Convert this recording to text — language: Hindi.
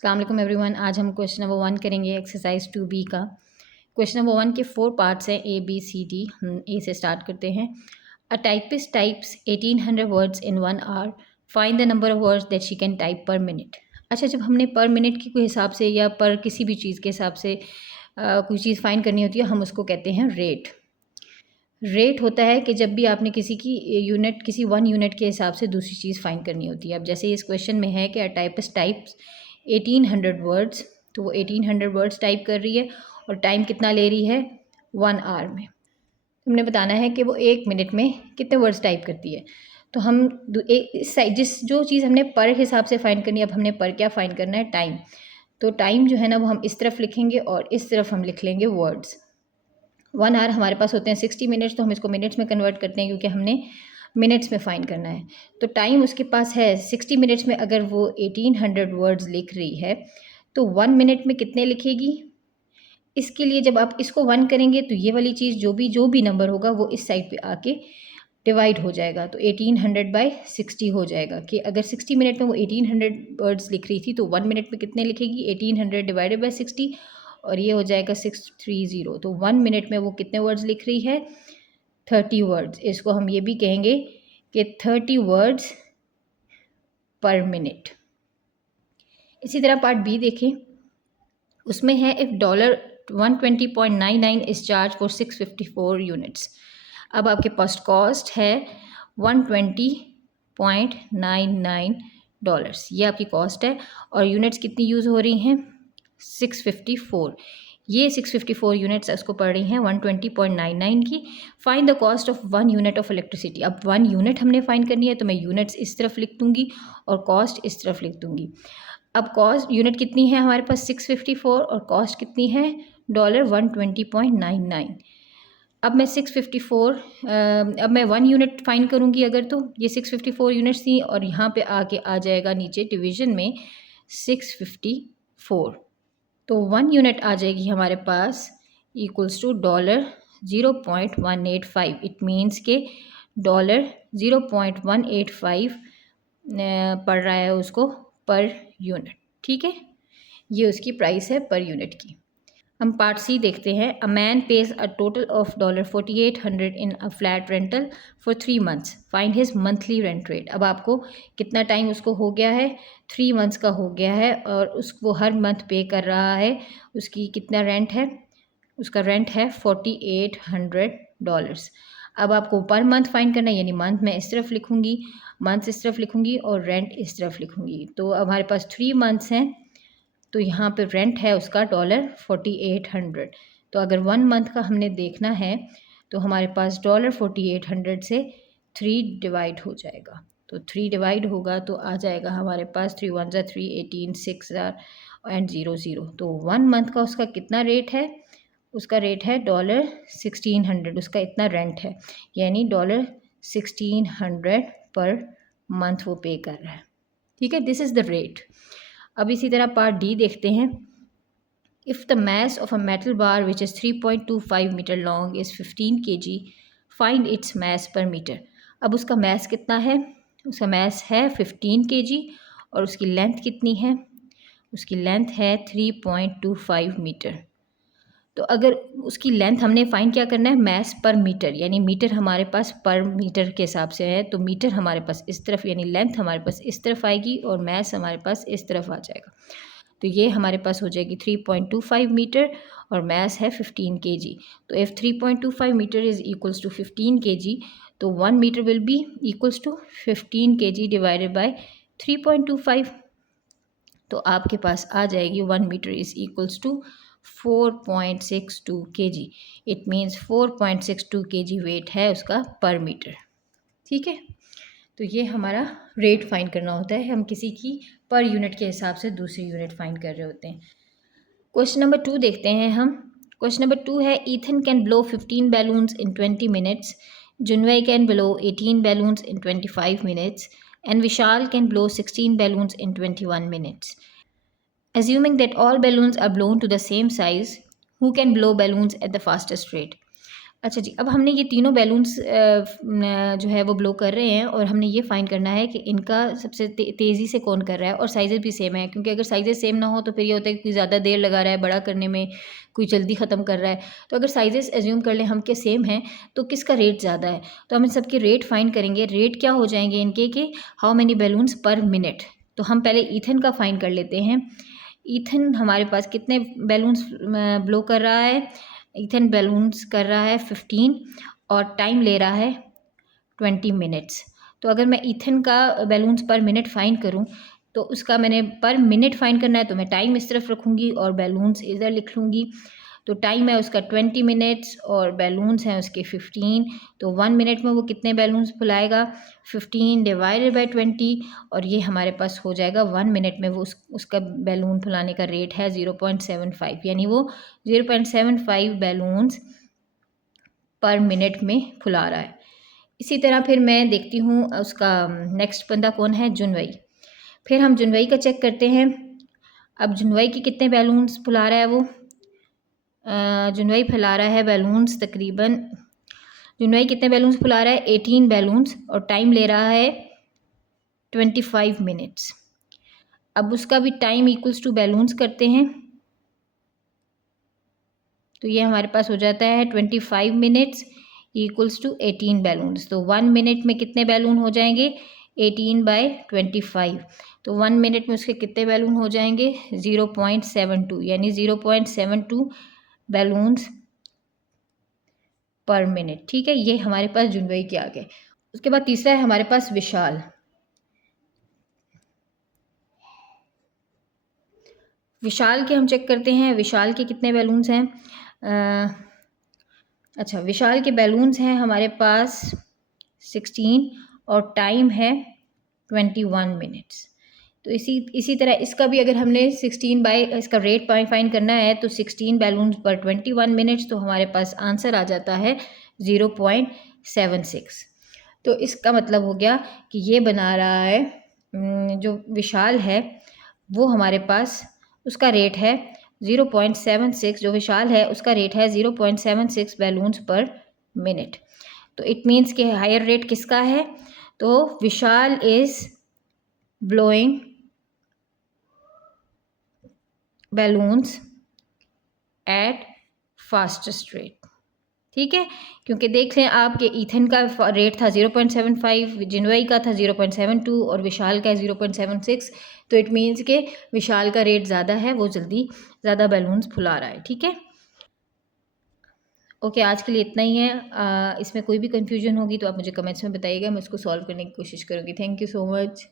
अस्सलाम वालेकुम एवरीवन। आज हम क्वेश्चन नंबर 1 करेंगे एक्सरसाइज 2B का। क्वेश्चन नंबर 1 के 4 पार्ट्स हैं A B C D। हम A से स्टार्ट करते हैं। A typist types 1800 words in 1 hour, find the number of words that she can type per minute. अच्छा, जब हमने पर मिनट के हिसाब से या पर किसी भी चीज़ के हिसाब से कोई चीज़ फाइंड करनी होती है, हम उसको कहते हैं रेट। रेट होता है कि जब भी आपने किसी की यूनिट, किसी 1 यूनिट के हिसाब से दूसरी चीज़ फाइंड करनी होती है। अब जैसे इस क्वेश्चन में है कि अ टाइपिस्ट टाइप्स 1800 वर्ड्स, तो वो 1800 वर्ड्स टाइप कर रही है और टाइम कितना ले रही है 1 आवर में। हमने बताना है कि वो 1 मिनट में कितने वर्ड्स टाइप करती है। तो हम इस साइड जो चीज़ हमने पर हिसाब से फाइंड करनी है, अब हमने पर क्या फाइंड करना है, टाइम। तो टाइम जो है ना वो हम इस तरफ लिखेंगे और इस तरफ हम लिख लेंगे वर्ड्स। 1 आवर हमारे पास होते हैं 60 मिनट्स, तो हम इसको मिनट्स में कन्वर्ट करते हैं क्योंकि हमने मिनट्स में फ़ाइंड करना है। तो टाइम उसके पास है 60 मिनट्स में। अगर वो 1800 वर्ड्स लिख रही है तो 1 मिनट में कितने लिखेगी। इसके लिए जब आप इसको 1 करेंगे तो ये वाली चीज़ जो भी नंबर होगा वो इस साइड पे आके डिवाइड हो जाएगा। तो 1800/60 हो जाएगा कि अगर 60 मिनट में वो 1800 वर्ड्स लिख रही थी तो 1 मिनट में कितने लिखेगी, 1800 डिवाइडेड बाई 60, और ये हो जाएगा 630। तो 1 मिनट में वो कितने वर्ड्स लिख रही है, 30 वर्ड्स। इसको हम ये भी कहेंगे कि 30 वर्ड्स पर मिनट। इसी तरह पार्ट बी देखें, उसमें है if $120.99 is charge for 654 units. अब आपके पास कॉस्ट है $120.99, ये आपकी कॉस्ट है, और यूनिट्स कितनी यूज़ हो रही हैं 654। ये 654 यूनिट्स उसको पड़ रही हैं 120.99 की। Find the cost of 1 unit of electricity. अब 1 यूनिट हमने फाइंड करनी है तो मैं यूनिट्स इस तरफ लिख दूँगी और कॉस्ट इस तरफ लिख दूँगी। अब कॉस्ट यूनिट कितनी है हमारे पास 654 और कॉस्ट कितनी है $120.99। अब मैं 654 अब मैं 1 यूनिट फाइंड करूँगी अगर, तो ये 654 यूनिट्स थी और यहाँ पे आके आ जाएगा नीचे डिवीजन में 654। तो 1 यूनिट आ जाएगी हमारे पास इक्वल्स टू $0.185। इट मीन्स के $0.185 पड़ रहा है उसको पर यूनिट। ठीक है, ये उसकी प्राइस है पर यूनिट की। हम पार्ट सी देखते हैं। A man page a total of $4800 in a flat rental for 3 months, find his monthly rent rate. अब आपको कितना टाइम उसको हो गया है, 3 मंथ्स का हो गया है, और उसको हर मंथ पे कर रहा है। उसकी कितना रेंट है, उसका रेंट है $4800। अब आपको पर मंथ फाइंड करना है, यानी मंथ मैं इस तरफ लिखूँगी, मंथ इस तरफ लिखूँगी और रेंट इस तरफ लिखूँगी। तो अब हमारे पास 3 मंथ्स हैं, तो यहाँ पे रेंट है उसका $4800। तो अगर 1 मंथ का हमने देखना है तो हमारे पास $4800 से 3 डिवाइड हो जाएगा। तो 3 डिवाइड होगा तो आ जाएगा हमारे पास 3 1 3 18 6 एंड 00। तो 1 मंथ का उसका कितना रेट है, उसका रेट है $1600। उसका इतना रेंट है, यानी $1600 पर मंथ वो पे कर रहा है। ठीक है, दिस इज़ द रेट। अब इसी तरह पार्ट डी देखते हैं। If the mass of a metal bar which is 3.25 metre long is 15 kg, find its mass per metre. अब उसका mass कितना है, उसका mass है 15 kg और उसकी लेंथ कितनी है, उसकी लेंथ है 3.25 मीटर। तो अगर उसकी लेंथ हमने फाइंड क्या करना है, मैस पर मीटर, यानी मीटर हमारे पास पर मीटर के हिसाब से है, तो मीटर हमारे पास इस तरफ, यानी लेंथ हमारे पास इस तरफ आएगी और मैस हमारे पास इस तरफ आ जाएगा। तो ये हमारे पास हो जाएगी 3.25 मीटर और मैस है 15 kg। तो if 3.25 metre is equals to 15 kg, तो 1 metre will be equals to 15 kg divided by 3.25। तो आपके पास आ जाएगी 1 metre is equals to 4.62 kg। It means 4.62 kg weight है उसका पर मीटर। ठीक है, तो ये हमारा रेट फाइंड करना होता है। हम किसी की पर यूनिट के हिसाब से दूसरी यूनिट फाइंड कर रहे होते हैं। क्वेश्चन नंबर 2 देखते हैं हम। क्वेश्चन नंबर 2 है Ethan can blow 15 balloons in 20 minutes, जुनवई can blow 18 balloons in 25 minutes and Vishal can blow 16 balloons in 21 minutes. Assuming that all balloons are blown to the same size, who can blow balloons at the fastest rate? अच्छा जी, अब हमने ये तीनों बैलून्स जो है वो ब्लो कर रहे हैं और हमने ये फाइंड करना है कि इनका सबसे तेज़ी से कौन कर रहा है और साइज़ेस भी सेम है, क्योंकि अगर साइज़ेस सेम ना हो तो फिर ये होता है कि कोई ज़्यादा देर लगा रहा है बड़ा करने में, कोई जल्दी ख़त्म कर रहा है। तो अगर साइज़ेस एज्यूम कर लें हम कि सेम हैं, तो किसका रेट ज़्यादा है? तो हम इन सबके रेट फाइंड करेंगे। रेट क्या हो जाएंगे इनके कि how many balloons per minute. तो हम पहले ईथन का फाइंड कर लेते हैं। ईथन हमारे पास कितने बैलून्स ब्लो कर रहा है? ईथन बैलून्स कर रहा है 15 और टाइम ले रहा है 20 मिनट्स। तो अगर मैं ईथन का बैलून्स पर मिनट फाइंड करूं, तो उसका मैंने पर मिनट फाइंड करना है, तो मैं टाइम इस तरफ रखूंगी और बैलून्स इधर लिख लूँगी। तो टाइम है उसका 20 मिनट्स और बैलून्स हैं उसके 15। तो 1 मिनट में वो कितने बैलून्स फुलाएगा? 15 डिवाइडेड बाय 20 और ये हमारे पास हो जाएगा 1 मिनट में वो उसका बैलून फुलाने का रेट है 0.75, यानी वो 0.75 बैलून्स पर मिनट में फुला रहा है। इसी तरह फिर मैं देखती हूँ उसका नेक्स्ट बंदा कौन है? जुनवई। फिर हम जुनवई का चेक करते हैं। अब जुनवई के कितने बैलून्स फुला रहा है वो? जुनवई फैला रहा है बैलून्स तकरीबन, जुनवई कितने बैलून्स फुला रहा है? 18 बैलून्स और टाइम ले रहा है 25 मिनट्स। अब उसका भी टाइम इक्वल्स टू बैलून्स करते हैं, तो ये हमारे पास हो जाता है 25 मिनट्स इक्वल्स टू 18 बैलून्स। तो 1 मिनट में कितने बैलून हो जाएंगे? 18/25। तो 1 मिनट में उसके कितने बैलून हो जाएंगे? 0.72, यानी 0.72 बैलून्स पर मिनट। ठीक है, ये हमारे पास जुनवई के आ गए। उसके बाद तीसरा है हमारे पास विशाल। विशाल के हम चेक करते हैं, विशाल के कितने बैलून्स हैं। अच्छा, विशाल के बैलून्स हैं हमारे पास 16 और टाइम है 21 मिनट्स। तो इसी तरह इसका भी अगर हमने 16 बाई इसका रेट फाइंड करना है, तो 16 बैलून्स पर 21 मिनट्स, तो हमारे पास आंसर आ जाता है 0.76। तो इसका मतलब हो गया कि ये बना रहा है जो विशाल है वो हमारे पास उसका रेट है 0.76। जो विशाल है उसका रेट है 0.76 बैलून्स पर मिनट। तो इट मीन्स कि हायर रेट किसका है? तो Vishal is blowing balloons at fastest rate. ठीक है, क्योंकि देख लें आपके ईथन का रेट था 0.75, जिनवई का था 0.72 और विशाल का है 0.76। तो इट मीन्स के विशाल का रेट ज़्यादा है, वो जल्दी ज़्यादा बैलून्स फुला रहा है। ठीक है, ओके, आज के लिए इतना ही है। इसमें कोई भी कन्फ्यूजन होगी तो आप मुझे कमेंट्स में बताइएगा, मैं इसको सॉल्व करने की कोशिश करूँगी। Thank you so much.